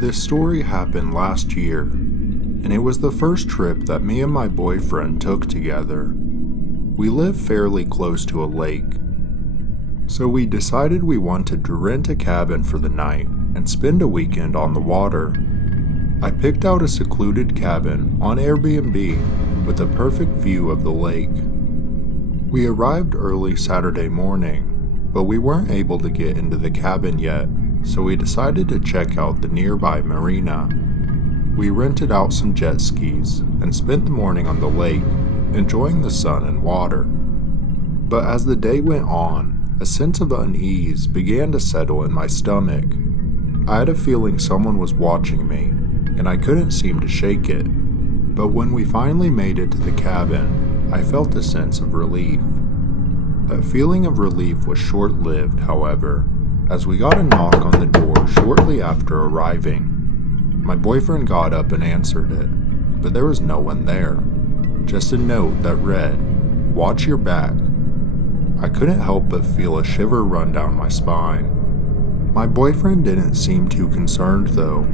This story happened last year, and it was the first trip that me and my boyfriend took together. We live fairly close to a lake, so we decided we wanted to rent a cabin for the night and spend a weekend on the water. I picked out a secluded cabin on Airbnb with a perfect view of the lake. We arrived early Saturday morning, but we weren't able to get into the cabin yet, so we decided to check out the nearby marina. We rented out some jet skis and spent the morning on the lake, enjoying the sun and water. But as the day went on, a sense of unease began to settle in my stomach. I had a feeling someone was watching me, and I couldn't seem to shake it. But when we finally made it to the cabin, I felt a sense of relief. That feeling of relief was short-lived, however, as we got a knock on the door shortly after arriving. My boyfriend got up and answered it, but there was no one there. Just a note that read, "Watch your back." I couldn't help but feel a shiver run down my spine. My boyfriend didn't seem too concerned though.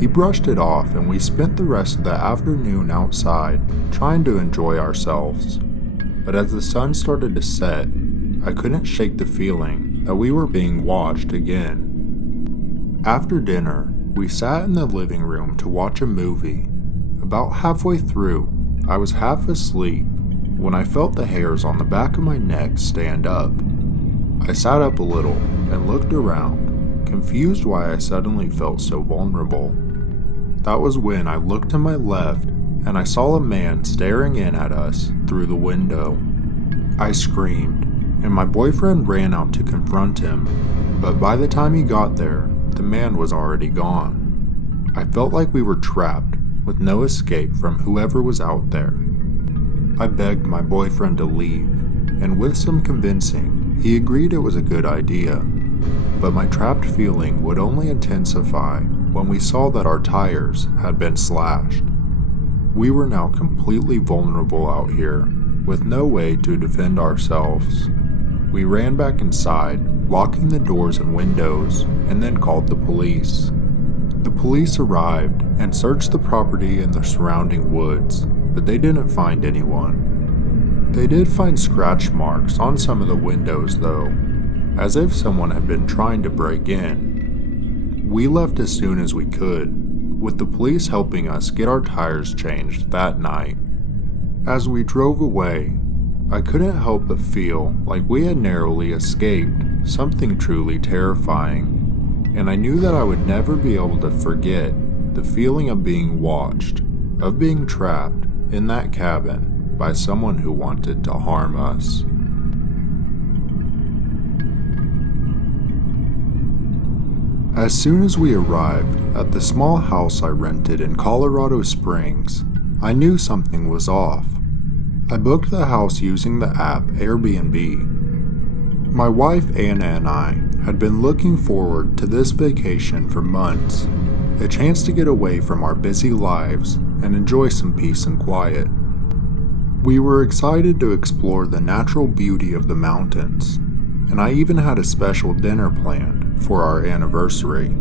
He brushed it off and we spent the rest of the afternoon outside trying to enjoy ourselves. But as the sun started to set, I couldn't shake the feeling that we were being watched again. After dinner, we sat in the living room to watch a movie. About halfway through, I was half asleep when I felt the hairs on the back of my neck stand up. I sat up a little and looked around, confused why I suddenly felt so vulnerable. That was when I looked to my left and I saw a man staring in at us through the window. I screamed, and my boyfriend ran out to confront him, but by the time he got there, the man was already gone. I felt like we were trapped, with no escape from whoever was out there. I begged my boyfriend to leave, and with some convincing, he agreed it was a good idea. But my trapped feeling would only intensify when we saw that our tires had been slashed. We were now completely vulnerable out here, with no way to defend ourselves. We ran back inside, locking the doors and windows, and then called the police. The police arrived and searched the property and the surrounding woods, but they didn't find anyone. They did find scratch marks on some of the windows though, as if someone had been trying to break in. We left as soon as we could, with the police helping us get our tires changed that night. As we drove away, I couldn't help but feel like we had narrowly escaped something truly terrifying, and I knew that I would never be able to forget the feeling of being watched, of being trapped in that cabin by someone who wanted to harm us. As soon as we arrived at the small house I rented in Colorado Springs, I knew something was off. I booked the house using the app Airbnb. My wife Anna and I had been looking forward to this vacation for months, a chance to get away from our busy lives and enjoy some peace and quiet. We were excited to explore the natural beauty of the mountains, and I even had a special dinner planned for our anniversary.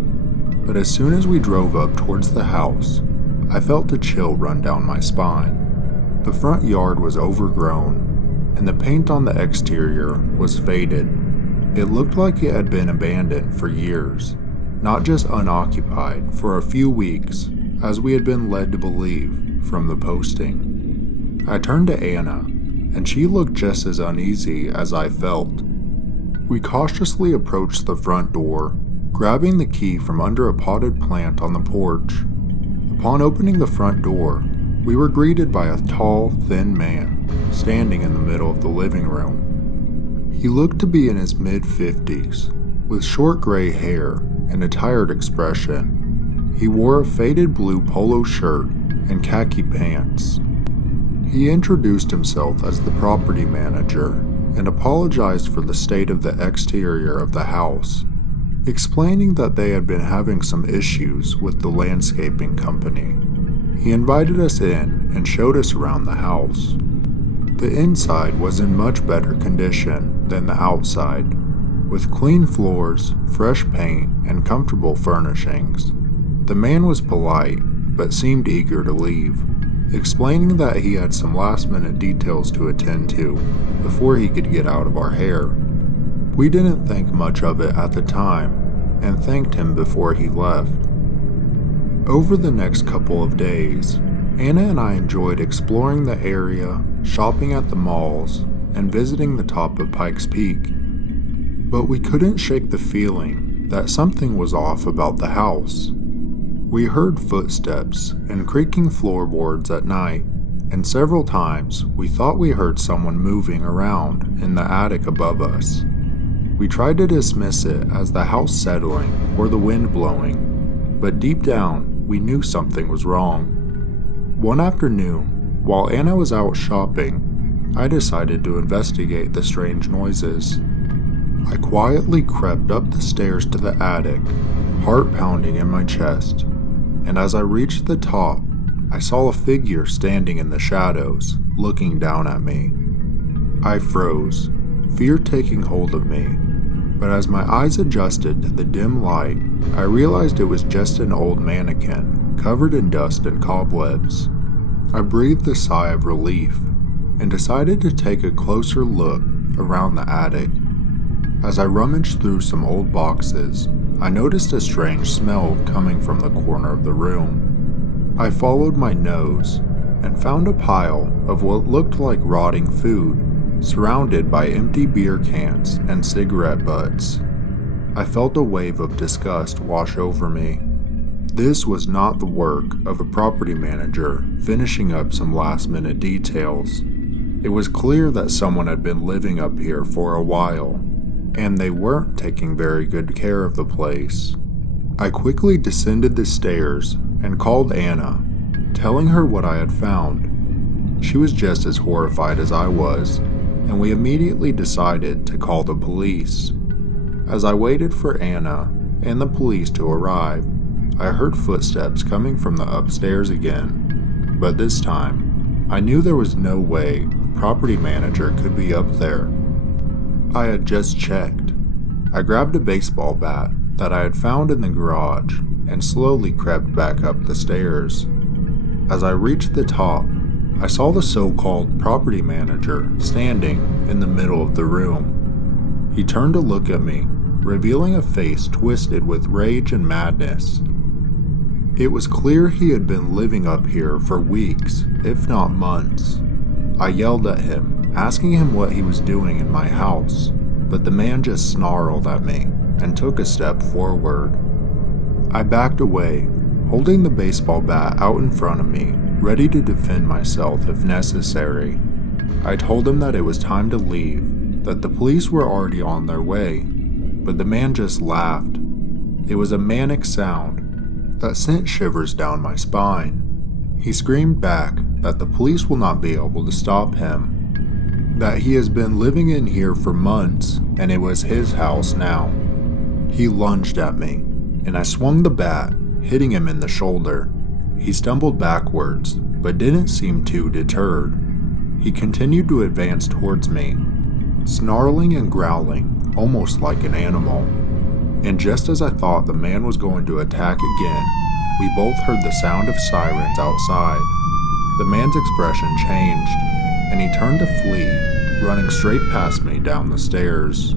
But as soon as we drove up towards the house, I felt a chill run down my spine. The front yard was overgrown, and the paint on the exterior was faded. It looked like it had been abandoned for years, not just unoccupied for a few weeks, as we had been led to believe from the posting. I turned to Anna, and she looked just as uneasy as I felt. We cautiously approached the front door, grabbing the key from under a potted plant on the porch. Upon opening the front door, we were greeted by a tall, thin man standing in the middle of the living room. He looked to be in his mid-50s, with short gray hair and a tired expression. He wore a faded blue polo shirt and khaki pants. He introduced himself as the property manager and apologized for the state of the exterior of the house, explaining that they had been having some issues with the landscaping company. He invited us in and showed us around the house. The inside was in much better condition than the outside, with clean floors, fresh paint, and comfortable furnishings. The man was polite, but seemed eager to leave, explaining that he had some last-minute details to attend to before he could get out of our hair. We didn't think much of it at the time, and thanked him before he left. Over the next couple of days, Anna and I enjoyed exploring the area, shopping at the malls, and visiting the top of Pikes Peak. But we couldn't shake the feeling that something was off about the house. We heard footsteps and creaking floorboards at night, and several times we thought we heard someone moving around in the attic above us. We tried to dismiss it as the house settling or the wind blowing, but deep down we knew something was wrong. One afternoon, while Anna was out shopping, I decided to investigate the strange noises. I quietly crept up the stairs to the attic, heart pounding in my chest, and as I reached the top, I saw a figure standing in the shadows, looking down at me. I froze, fear taking hold of me, but as my eyes adjusted to the dim light, I realized it was just an old mannequin, covered in dust and cobwebs. I breathed a sigh of relief, and decided to take a closer look around the attic. As I rummaged through some old boxes, I noticed a strange smell coming from the corner of the room. I followed my nose and found a pile of what looked like rotting food, surrounded by empty beer cans and cigarette butts. I felt a wave of disgust wash over me. This was not the work of a property manager finishing up some last-minute details. It was clear that someone had been living up here for a while, and they weren't taking very good care of the place. I quickly descended the stairs and called Anna, telling her what I had found. She was just as horrified as I was, and we immediately decided to call the police. As I waited for Anna and the police to arrive, I heard footsteps coming from the upstairs again, but this time, I knew there was no way the property manager could be up there. I had just checked. I grabbed a baseball bat that I had found in the garage and slowly crept back up the stairs. As I reached the top, I saw the so-called property manager standing in the middle of the room. He turned to look at me, revealing a face twisted with rage and madness. It was clear he had been living up here for weeks, if not months. I yelled at him, asking him what he was doing in my house, but the man just snarled at me and took a step forward. I backed away, holding the baseball bat out in front of me, ready to defend myself if necessary. I told him that it was time to leave, that the police were already on their way, but the man just laughed. It was a manic sound that sent shivers down my spine. He screamed back that the police will not be able to stop him, that he has been living in here for months and it was his house now. He lunged at me, and I swung the bat, hitting him in the shoulder. He stumbled backwards, but didn't seem too deterred. He continued to advance towards me, snarling and growling, almost like an animal. And just as I thought the man was going to attack again, we both heard the sound of sirens outside. The man's expression changed, and he turned to flee, running straight past me down the stairs.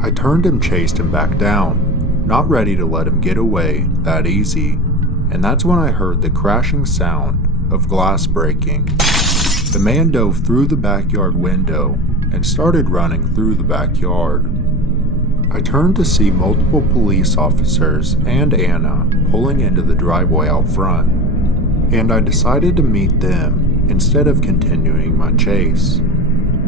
I turned and chased him back down, not ready to let him get away that easy, and that's when I heard the crashing sound of glass breaking. The man dove through the backyard window and started running through the backyard. I turned to see multiple police officers and Anna pulling into the driveway out front, and I decided to meet them instead of continuing my chase.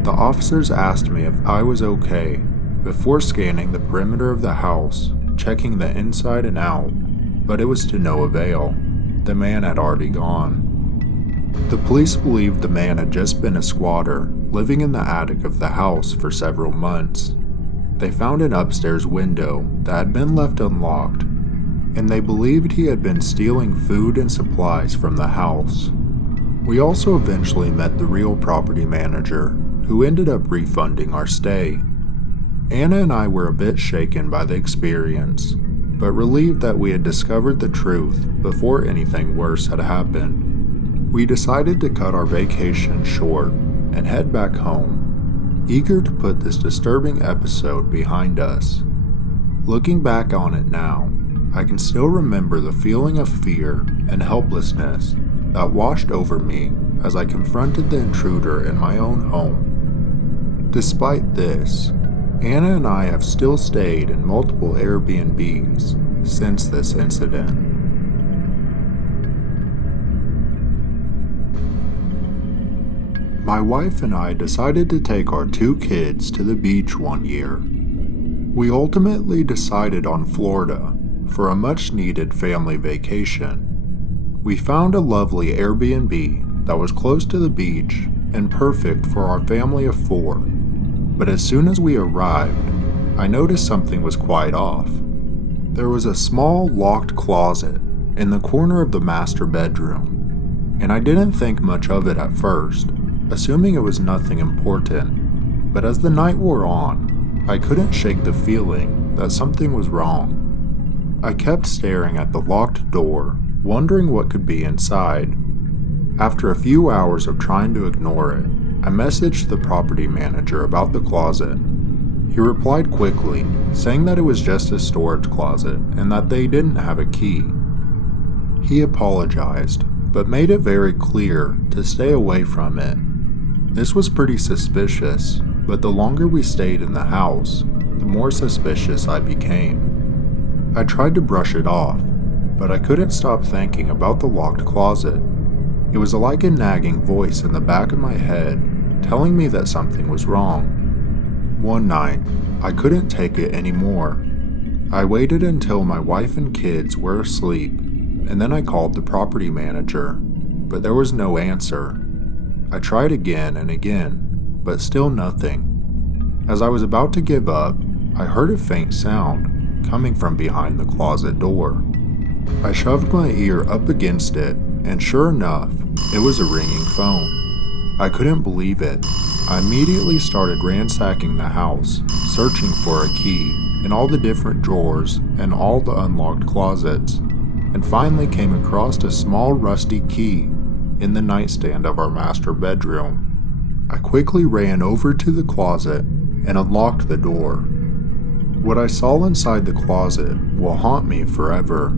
The officers asked me if I was okay before scanning the perimeter of the house, checking the inside and out, but it was to no avail. The man had already gone. The police believed the man had just been a squatter living in the attic of the house for several months. They found an upstairs window that had been left unlocked, and they believed he had been stealing food and supplies from the house. We also eventually met the real property manager, who ended up refunding our stay. Anna and I were a bit shaken by the experience, but relieved that we had discovered the truth before anything worse had happened. We decided to cut our vacation short and head back home, eager to put this disturbing episode behind us. Looking back on it now, I can still remember the feeling of fear and helplessness that washed over me as I confronted the intruder in my own home. Despite this, Anna and I have still stayed in multiple Airbnbs since this incident. My wife and I decided to take our 2 kids to the beach one year. We ultimately decided on Florida for a much-needed family vacation. We found a lovely Airbnb that was close to the beach and perfect for our family of 4. But as soon as we arrived, I noticed something was quite off. There was a small locked closet in the corner of the master bedroom, and I didn't think much of it at first, assuming it was nothing important. But as the night wore on, I couldn't shake the feeling that something was wrong. I kept staring at the locked door, wondering what could be inside. After a few hours of trying to ignore it, I messaged the property manager about the closet. He replied quickly, saying that it was just a storage closet and that they didn't have a key. He apologized, but made it very clear to stay away from it. This was pretty suspicious, but the longer we stayed in the house, the more suspicious I became. I tried to brush it off, but I couldn't stop thinking about the locked closet. It was like a nagging voice in the back of my head telling me that something was wrong. One night, I couldn't take it anymore. I waited until my wife and kids were asleep, and then I called the property manager, but there was no answer. I tried again and again, but still nothing. As I was about to give up, I heard a faint sound coming from behind the closet door. I shoved my ear up against it, and sure enough, it was a ringing phone. I couldn't believe it. I immediately started ransacking the house, searching for a key in all the different drawers and all the unlocked closets, and finally came across a small rusty key in the nightstand of our master bedroom. I quickly ran over to the closet and unlocked the door. What I saw inside the closet will haunt me forever.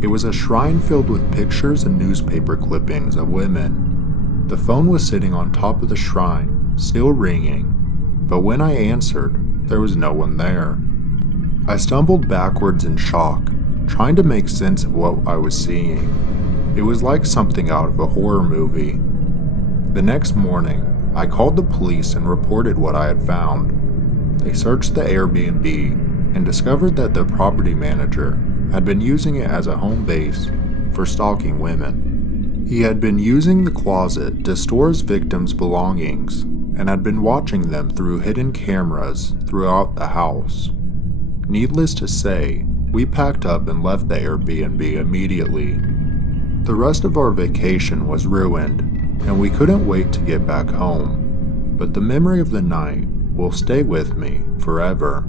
It was a shrine filled with pictures and newspaper clippings of women. The phone was sitting on top of the shrine, still ringing, but when I answered, there was no one there. I stumbled backwards in shock, trying to make sense of what I was seeing. It was like something out of a horror movie. The next morning, I called the police and reported what I had found. They searched the Airbnb and discovered that the property manager had been using it as a home base for stalking women. He had been using the closet to store his victims' belongings and had been watching them through hidden cameras throughout the house. Needless to say, we packed up and left the Airbnb immediately. The rest of our vacation was ruined, and we couldn't wait to get back home, but the memory of the night will stay with me forever.